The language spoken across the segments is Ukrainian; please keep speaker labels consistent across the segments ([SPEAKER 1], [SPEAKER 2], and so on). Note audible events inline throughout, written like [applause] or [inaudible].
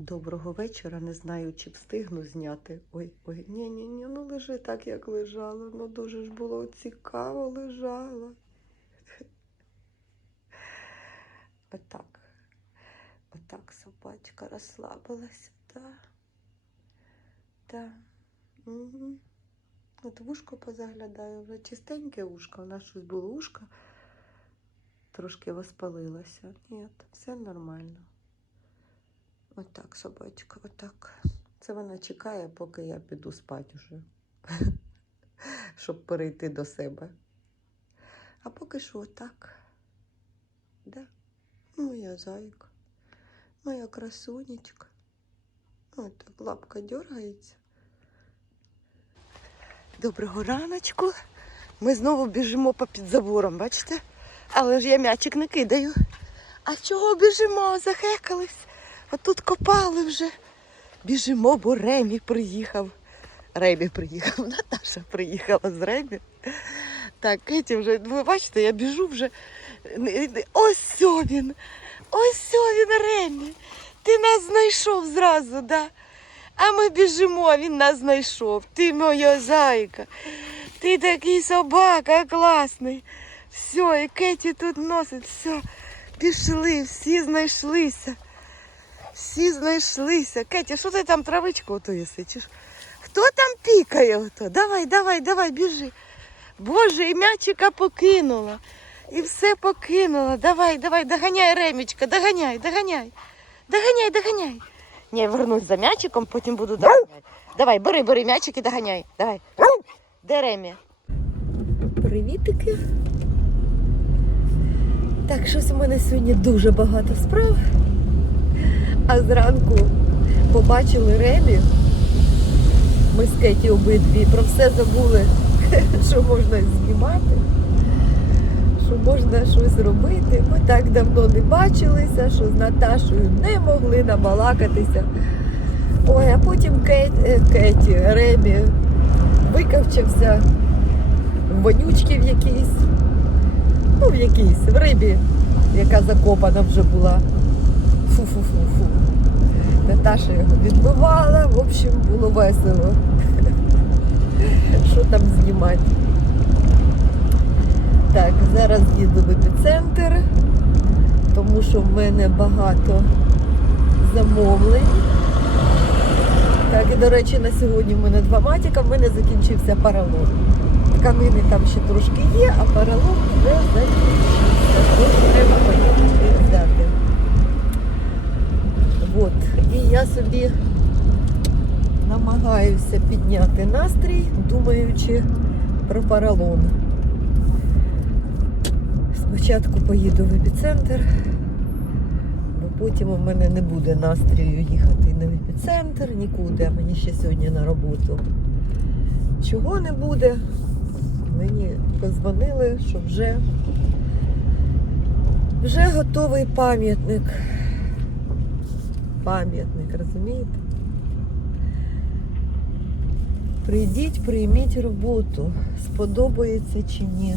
[SPEAKER 1] Доброго вечора. Не знаю, чи встигну зняти. Ой, ой, ні, ні, ні, ну лежи так, як лежала. Ну дуже ж було цікаво лежала. [laughs] Отак. Отак собачка розслабилася, так. Так. Угу. От вушко позаглядаю, вже чистеньке ушко. Нас щось було ушко, трошки воспалилося. Ні, все нормально. Отак, собачка, отак. Це вона чекає, поки я піду спати вже, [laughs] щоб перейти до себе. А поки що отак. Да? Моя зайка, моя красунечка. Отак лапка дергається. Доброго раночку. Ми знову біжимо попід забором, бачите? Але ж я м'ячик не кидаю. А чого біжимо? Захекались. А тут копали вже. Біжимо, бо Ремі приїхав. Ремі приїхав, [laughs] Наташа приїхала з Ремі. Так, Кеті вже, ви бачите, я біжу вже. Ось він! Ось він, Ремі! Ти нас знайшов зразу, да? А ми біжимо, а він нас знайшов. Ти моя зайка. Ти такий собака класний. Все, і Кеті тут носить, все. Пішли, всі знайшлися. Всі знайшлися. Кетя, що ти там травичку ото їси? Хто там пікає ото? Давай, давай, давай, біжи. Боже, і м'ячика покинула. І все покинула. Давай, давай, доганяй, Ремічка, доганяй, доганяй. Доганяй, доганяй. Ні, вернусь за м'ячиком, потім буду доганяти. Давай, бери, бери м'ячик і доганяй. Давай. Де Ремі? Привітики. Так, щось у мене сьогодні дуже багато справ. А зранку побачили Ремі. Ми з Кеті обидві про все забули, [laughs] що можна знімати, що можна щось робити. Ми так давно не бачилися, що з Наташою не могли набалакатися. Ой, а потім Кет, е, Кеті, Ремі викавчився в вонючки в якійсь, ну в якійсь, в рибі, яка закопана вже була. Фу-фу-фу-фу. Наташа його відбивала, в общем, було весело. Що там знімати? Так, зараз їду в епіцентр, тому що в мене багато замовлень. Так, і до речі, на сьогодні в мене два матіка, в мене закінчився паралон. Тканини там ще трошки є, а паралон вже закінчився. Тож треба поїхати взяти. От. І я собі намагаюся підняти настрій, думаючи про паралон. Спочатку поїду в епіцентр, бо потім у мене не буде настрію їхати на епіцентр, нікуди, а мені ще сьогодні на роботу. Чого не буде? Мені позвонили, що вже, вже готовий пам'ятник пам'ятник, розумієте? Прийдіть, прийміть роботу. Сподобається чи ні.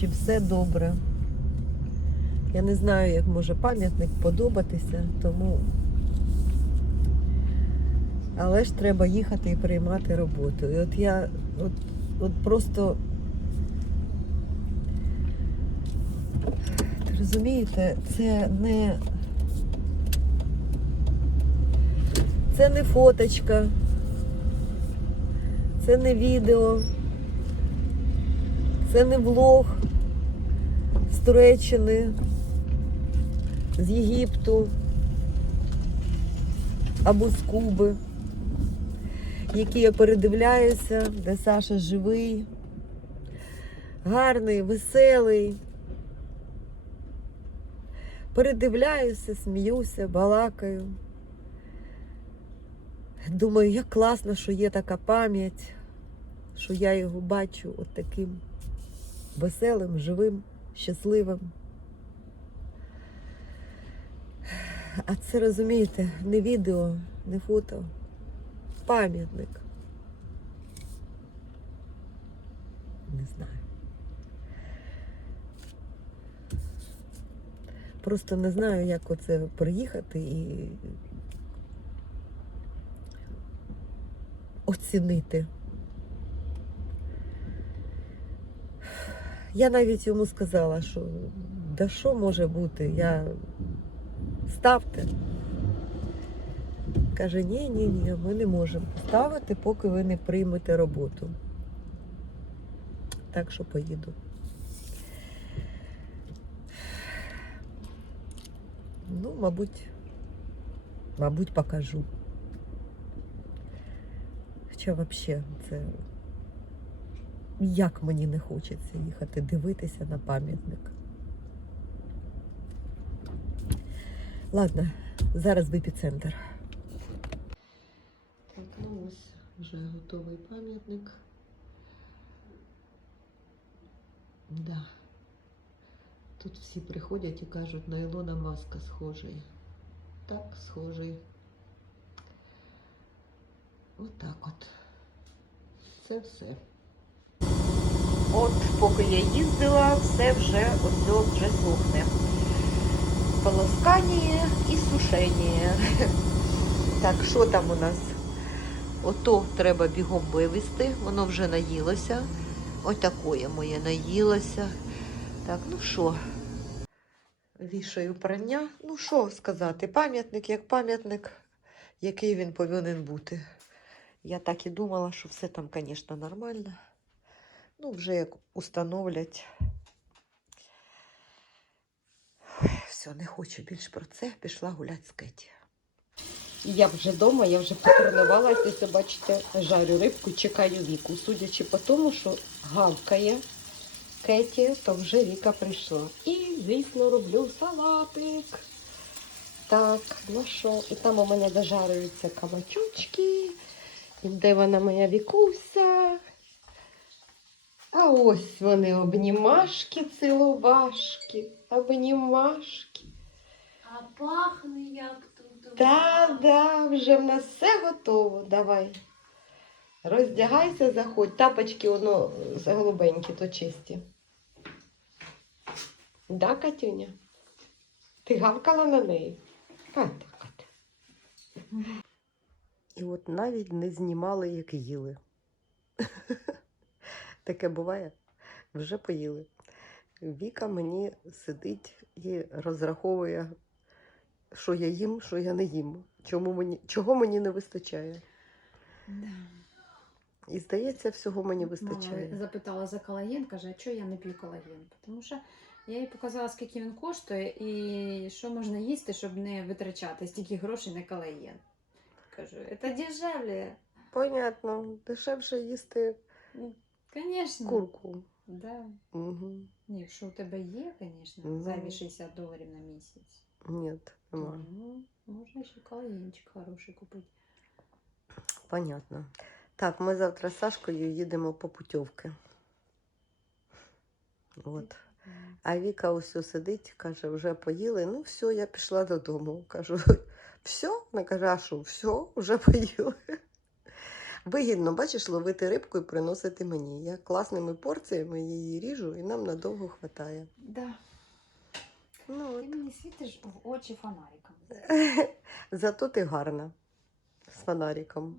[SPEAKER 1] Чи все добре. Я не знаю, як може пам'ятник подобатися, тому. Але ж треба їхати і приймати роботу. І от я от, от просто розумієте, це не Це не фоточка, це не відео, це не влог з Туреччини, з Єгипту або з Куби, які я передивляюся, де Саша живий, гарний, веселий. Передивляюся, сміюся, балакаю. Думаю, як класно, що є така пам'ять, що я його бачу от таким веселим, живим, щасливим. А це розумієте, не відео, не фото, пам'ятник. Не знаю. просто не знаю, як оце приїхати і оцінити. Я навіть йому сказала, що да що може бути, я ставте. Каже, ні, ні, ні, ми не можемо ставити, поки ви не приймете роботу. Так що поїду. Ну, мабуть, мабуть, покажу. Хоча взагалі це як мені не хочеться їхати дивитися на пам'ятник. Ладно, зараз в епіцентр. Так, ну ось вже готовий пам'ятник. Да. Тут всі приходять і кажуть, на Ілона Маска схожий. Так, схожий. Отак от. Це все.
[SPEAKER 2] От поки я їздила, все вже ось вже сохне. Полоскання і сушення. [laughs] Так, що там у нас? Ото треба бігом вивезти, воно вже наїлося. Отакое моє наїлося. Так, ну що? Вішаю прання. Ну що сказати, пам'ятник як пам'ятник, який він повинен бути. Я так і думала, що все там, звісно, нормально. Ну, вже як установлять. Все, не хочу більше про це. Пішла гуляти з Кеті.
[SPEAKER 1] Я вже вдома, я вже потренувалася, ось, бачите, жарю рибку, чекаю віку. Судячи по тому, що гавкає Кеті, то вже Віка прийшла. І, звісно, роблю салатик. Так, ну що, і там у мене дожарюються кабачочки. Де вона моя вікуся? А ось вони обнімашки, цілувашки, обнімашки.
[SPEAKER 3] А пахне як тут.
[SPEAKER 1] Да, да, вже в нас все готово. Давай. Роздягайся, заходь. Тапочки воно голубенькі, то чисті. Да, Катюня? Ти гавкала на неї? Катя, Катя. І от навіть не знімали, як їли. [laughs] Таке буває. Вже поїли. Віка мені сидить і розраховує що я їм, що я не їм. Чому мені, чого мені не вистачає?
[SPEAKER 3] Да.
[SPEAKER 1] І здається, всього мені
[SPEAKER 3] Мама
[SPEAKER 1] вистачає.
[SPEAKER 3] запитала за колаген, каже, а чого я не п'ю колаген? Тому що я їй показала, скільки він коштує і що можна їсти, щоб не витрачати стільки грошей на колаген. Кажу, це дешевле.
[SPEAKER 1] Понятно, дешевше їсти
[SPEAKER 3] Звісно.
[SPEAKER 1] курку.
[SPEAKER 3] Да.
[SPEAKER 1] Угу.
[SPEAKER 3] Ні, якщо у тебе є, звісно,
[SPEAKER 1] Ну.
[SPEAKER 3] зайві 60 доларів на місяць.
[SPEAKER 1] Ні, нема.
[SPEAKER 3] Ну, можна ще колагенчик хороший купити.
[SPEAKER 1] Понятно. Так, ми завтра з Сашкою їдемо по путівки. От. А Віка ось сидить, каже, вже поїли. Ну, все, я пішла додому. Кажу, все? Каже, що, все, вже поїли. Вигідно, бачиш, ловити рибку і приносити мені. Я класними порціями її ріжу і нам надовго вистачає.
[SPEAKER 3] Да.
[SPEAKER 1] Ну,
[SPEAKER 3] Ти
[SPEAKER 1] от.
[SPEAKER 3] мені світиш в очі фонариком. [laughs]
[SPEAKER 1] Зато ти гарна з фонариком.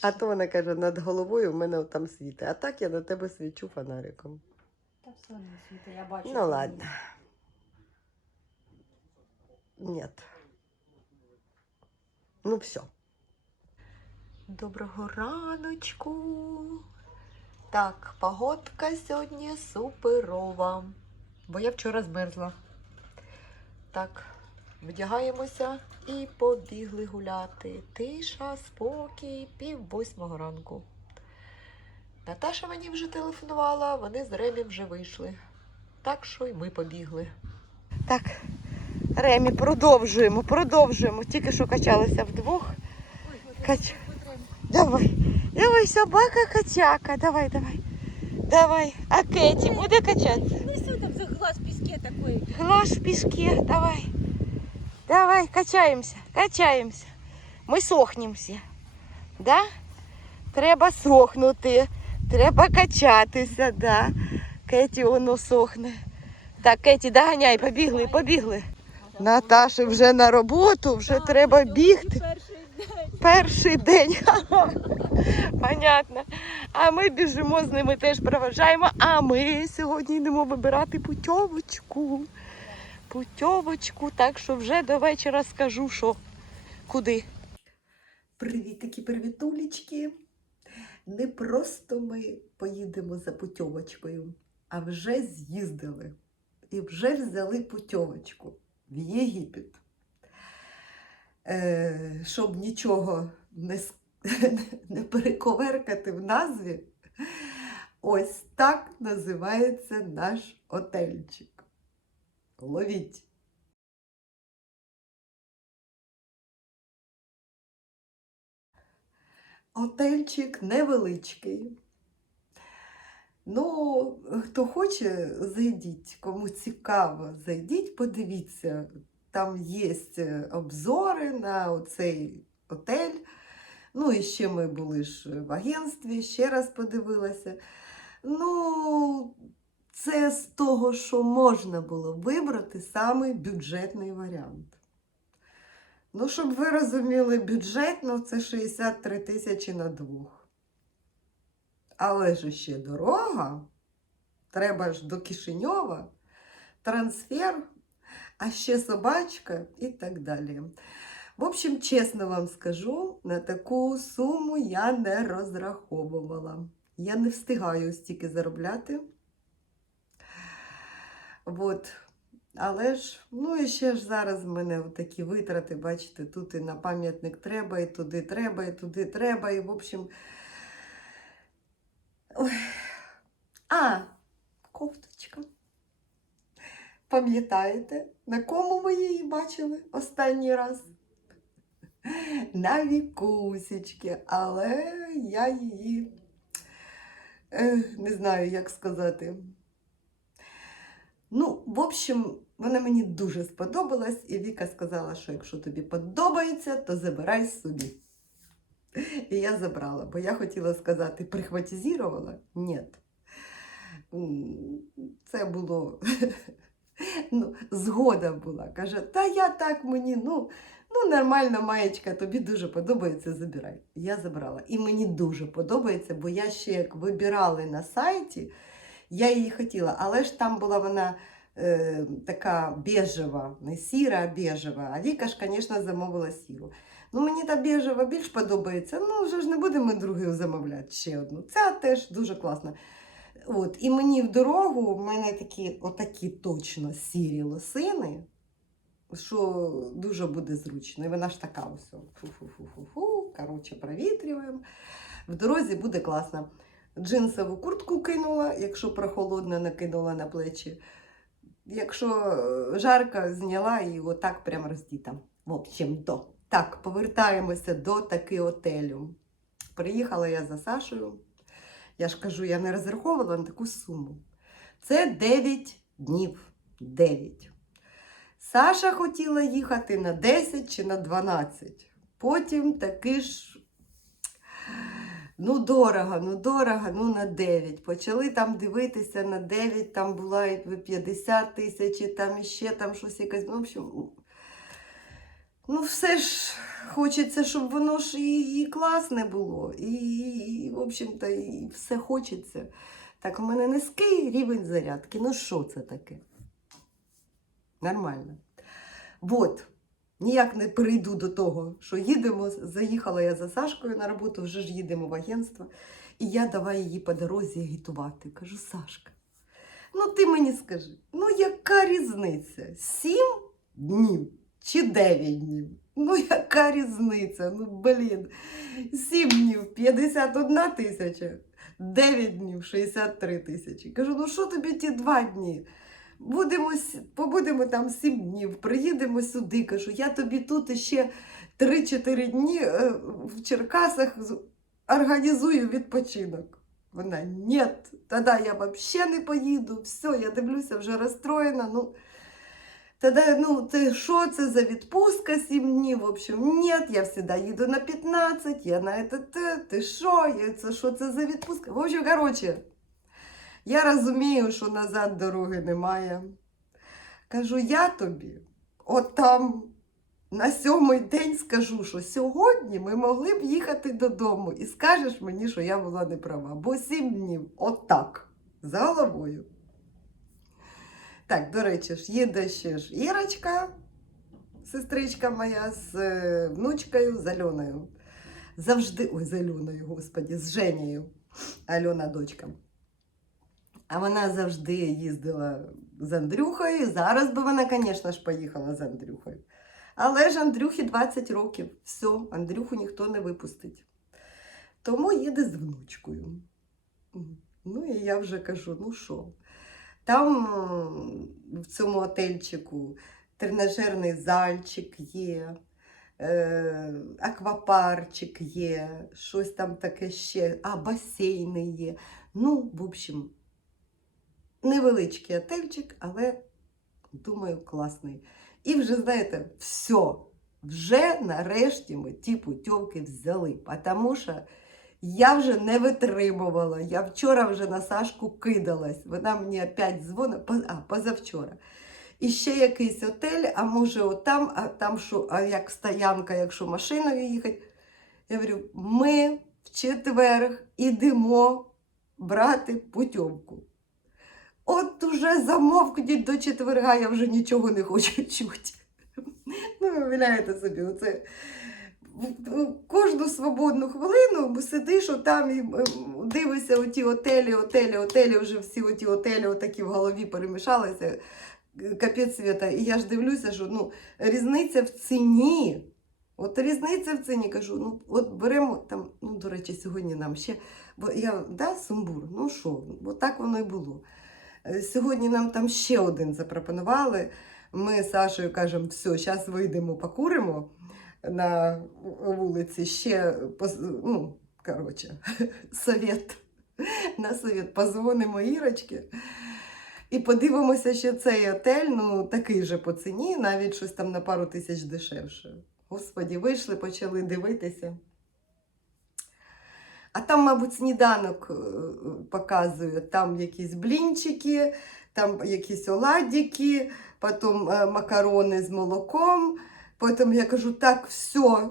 [SPEAKER 1] А то вона каже, над головою в мене там світи. А так я на тебе свічу фонариком.
[SPEAKER 3] Та все одно світа, я бачу.
[SPEAKER 1] Ну ладно. Нет. Ну все. Доброго раночку. Так, погодка сьогодні суперова. Бо я вчора змерзла. Так, вдягаємося і побігли гуляти. Тиша, спокій, пів восьмого ранку. Наташа мені вже телефонувала, вони з Ремі вже вийшли. Так що й ми побігли. Так, Ремі, продовжуємо, продовжуємо. Тільки що качалися вдвох. Кач... Давай, давай, собака качака, давай, давай. Давай. А Кеті буде качатися?
[SPEAKER 4] Ну там за глаз в песке такой?
[SPEAKER 2] Глаз в піске, давай. Давай, качаємося, качаємося. Ми сохнемося. Да? Треба сохнути. Треба качатися, да. Кеті воно сохне.
[SPEAKER 3] Так, Кеті, доганяй, побігли, побігли. Наташі вже на роботу, вже треба бігти. Перший день. Понятно. А ми біжимо з ними теж проважаємо. А ми сьогодні йдемо вибирати путьовочку. Путьовочку, так що вже до вечора скажу, що куди.
[SPEAKER 1] Привітики, привітулечки. Не просто ми поїдемо за путьовочкою, а вже з'їздили і вже взяли путьовочку в Єгипет. Е, щоб нічого не, [laughs] не перековеркати в назві, ось так називається наш отельчик. Ловіть! Отельчик невеличкий. Ну, хто хоче, зайдіть, кому цікаво, зайдіть, подивіться. Там є обзори на цей отель. Ну, і ще ми були ж в агентстві, ще раз подивилася. Ну, це з того, що можна було вибрати самий бюджетний варіант. Ну, щоб ви розуміли, бюджетно це 63 тисячі на двох. Але ж ще дорога. Треба ж до Кишиньова, трансфер, а ще собачка і так далі. В общем, чесно вам скажу, на таку суму я не розраховувала. Я не встигаю стільки заробляти. От. Але ж, ну і ще ж зараз в мене такі витрати, бачите, тут і на пам'ятник треба, і туди треба, і туди треба, і в общем. Ой. А, кофточка. Пам'ятаєте, на кому ви її бачили останній раз? На вікусечки, але я її е, не знаю, як сказати. Ну, в общем, вона мені дуже сподобалась, і Віка сказала, що якщо тобі подобається, то забирай собі. [laughs] І я забрала, бо я хотіла сказати, прихватизувала? Ні. Це було [laughs] ну, згода була. Каже, та я так мені, ну, ну нормальна маєчка, тобі дуже подобається, забирай. Я забрала. І мені дуже подобається, бо я ще як вибирали на сайті, я її хотіла, але ж там була вона е, така бежева, не сіра, а бежева. А Віка ж, звісно, замовила сіру. Ну, мені та бежева більш подобається. Ну, вже ж не будемо другу замовляти ще одну. Ця теж дуже класна. От, і мені в дорогу в мене такі, отакі точно сірі лосини, що дуже буде зручно. І вона ж така ось. Фу-фу-фу-фу-фу. Коротше, провітрюємо. В дорозі буде класно. Джинсову куртку кинула, якщо прохолодно, накинула на плечі. Якщо жарко, зняла і отак прямо роздіта. В общем, то. Так, повертаємося до таки отелю. Приїхала я за Сашою. Я ж кажу, я не розраховувала на таку суму. Це 9 днів. 9. Саша хотіла їхати на 10 чи на 12. Потім таки ж. Ну, дорого, ну дорого, ну на 9. Почали там дивитися на 9, там була і 50 тисяч, і там іще там щось якесь. Ну, в общем, ну все ж хочеться, щоб воно ж і, і класне було. І, і, в общем-то, і все хочеться. Так, у мене низький рівень зарядки. Ну, що це таке? Нормально. Вот. Ніяк не перейду до того, що їдемо. Заїхала я за Сашкою на роботу, вже ж їдемо в агентство. І я давай її по дорозі агітувати. Кажу, Сашка, ну ти мені скажи, ну яка різниця? Сім днів чи дев'ять днів? Ну, яка різниця? Ну, блін, сім днів 51 тисяча, 9 днів 63 тисячі. Кажу, ну що тобі ті два дні? Будемо, побудемо там сім днів, приїдемо сюди. Кажу, я тобі тут ще 3-4 дні е, в Черкасах організую відпочинок. Вона, ні, тоді я взагалі не поїду, все, я дивлюся, вже розстроєна. Ну, тоді, ну, це що це за відпустка 7 днів? В общем, ні, я завжди їду на 15, я на це, те, ти що, я, це, що це за відпустка? В общем, коротше, я розумію, що назад дороги немає. Кажу, я тобі, от там на сьомий день скажу, що сьогодні ми могли б їхати додому і скажеш мені, що я була не права. Бо сім днів, отак, за головою. Так, до речі, ж їде ще ж Ірочка, сестричка моя з е, внучкою, з Альоною. Завжди, ой, з Альоною, господі, з Женєю. Альона дочка. А вона завжди їздила з Андрюхою. Зараз би вона, звісно ж, поїхала з Андрюхою. Але ж Андрюхі 20 років. Все, Андрюху ніхто не випустить. Тому їде з внучкою. Ну і я вже кажу: ну що, там в цьому отельчику тренажерний зальчик є, е, аквапарчик є, щось там таке ще, а басейни є. Ну, в общем, невеличкий отельчик, але думаю, класний. І вже, знаєте, все. Вже нарешті ми ті путівки взяли. Тому що я вже не витримувала. Я вчора вже на Сашку кидалась. Вона мені опять дзвонить, а, позавчора. І ще якийсь отель, а може отам, а там що, а як стоянка, якщо машиною їхати. Я говорю, ми в четверг ідемо брати путівку. От уже замовкніть до четверга, я вже нічого не хочу [laughs] чути. Ну, уявляєте собі, оце кожну свободну хвилину сидиш там і дивишся оті отелі, отелі, отелі, вже всі оті отелі отакі в голові перемішалися. Капець свята. І я ж дивлюся, що ну, різниця в ціні. От різниця в ціні, кажу, ну от беремо там, ну, до речі, сьогодні нам ще, бо я, да, сумбур, ну що, бо так воно і було. Е, Сьогодні нам там ще один запропонували. Ми з Сашою кажемо, все, зараз вийдемо, покуримо на вулиці. Ще ну, коротше, [laughs] совет. На совет позвонимо Ірочки. І подивимося, що цей отель, ну такий же по ціні, навіть щось там на пару тисяч дешевше. Господі, вийшли, почали дивитися. А там, мабуть, сніданок е, показують. Там якісь блінчики, там якісь оладики, потім е, макарони з молоком. Потім я кажу, так, все,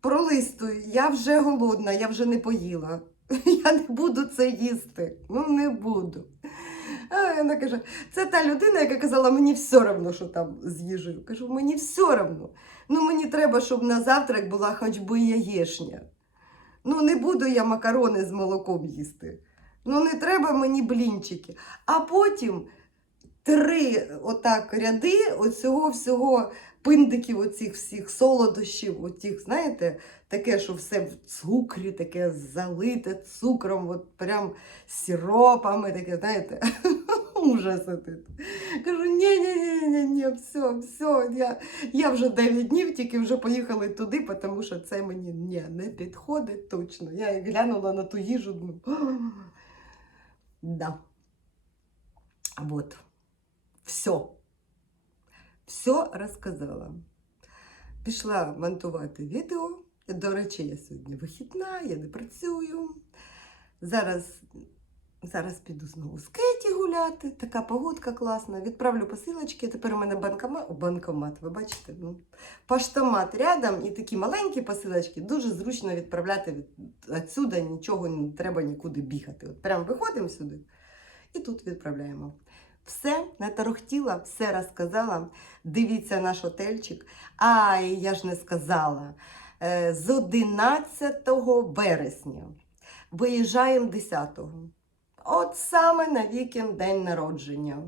[SPEAKER 1] пролистуй, я вже голодна, я вже не поїла. [laughs] Я не буду це їсти. Ну, не буду. А вона каже, це та людина, яка казала, мені все одно, що там з їжею. Кажу, мені все одно. Ну, мені треба, щоб на завтрак була хоч би яєшня. Ну, не буду я макарони з молоком їсти. Ну, не треба мені блінчики. А потім три отак ряди оцього всього пиндиків, оцих всіх солодощів, отих, знаєте, таке, що все в цукрі, таке залите цукром, от прям сиропами, таке, знаєте, [laughs] ужас. этот. Кажу, ні, ні, ні, ні, ні, все, все, я, я вже 9 днів, тільки вже поїхали туди, тому що це мені ні, не підходить точно. Я глянула на ту їжу, думаю, да. Вот. Все. Все розказала. Пішла монтувати відео. До речі, я сьогодні вихідна, я не працюю. Зараз, зараз піду знову з Кеті гуляти. Така погодка класна. Відправлю посилочки. Тепер у мене банкомат. Банкомат, ви бачите? Ну, поштомат рядом і такі маленькі посилочки. Дуже зручно відправляти від отсюда, нічого не треба нікуди бігати. От прямо виходимо сюди і тут відправляємо. Все, наторохтіла, все розказала. Дивіться наш отельчик. Ай, я ж не сказала. Е, З 11 вересня виїжджаємо 10-го. От саме на вікенд день народження.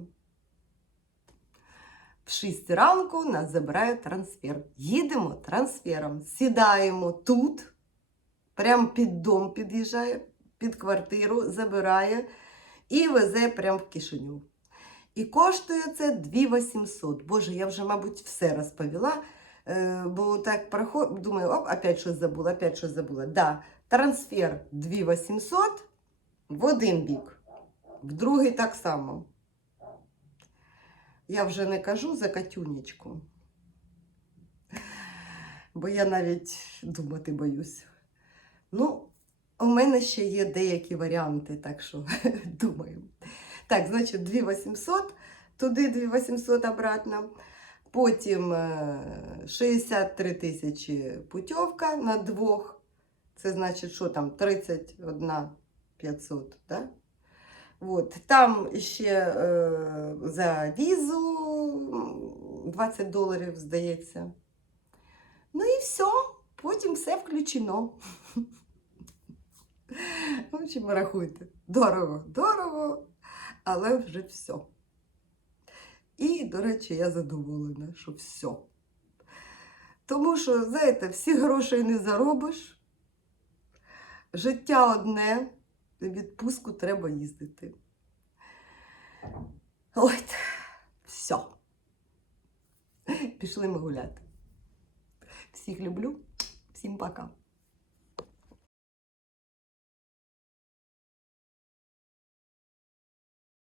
[SPEAKER 1] В 6 ранку нас забирає трансфер. Їдемо трансфером, сідаємо тут, прямо під дом під'їжджає, під квартиру, забирає і везе прямо в Кишиню. І коштує це 2800. Боже, я вже, мабуть, все розповіла. Е, бо так проход... думаю, оп, опять щось забула, опять щось забула. Да, трансфер 2800 в один бік, в другий так само. Я вже не кажу за Катюнечку, бо я навіть думати боюсь. Ну, у мене ще є деякі варіанти, так що [laughs] думаю. Так, значить, 2800 туди 2800 обратно. Потім е, 63 тисячі путівка на двох. Це значить, що там 31 500, да? От. Там ще е, за візу 20 доларів, здається. Ну і все, потім все включено. В общем, рахуйте. Дорого, дорого, але вже все. І, до речі, я задоволена, що все. Тому що, знаєте, всі грошей не заробиш. Життя одне, в відпустку треба їздити. От, все. Пішли ми гуляти. Всіх люблю, всім пока.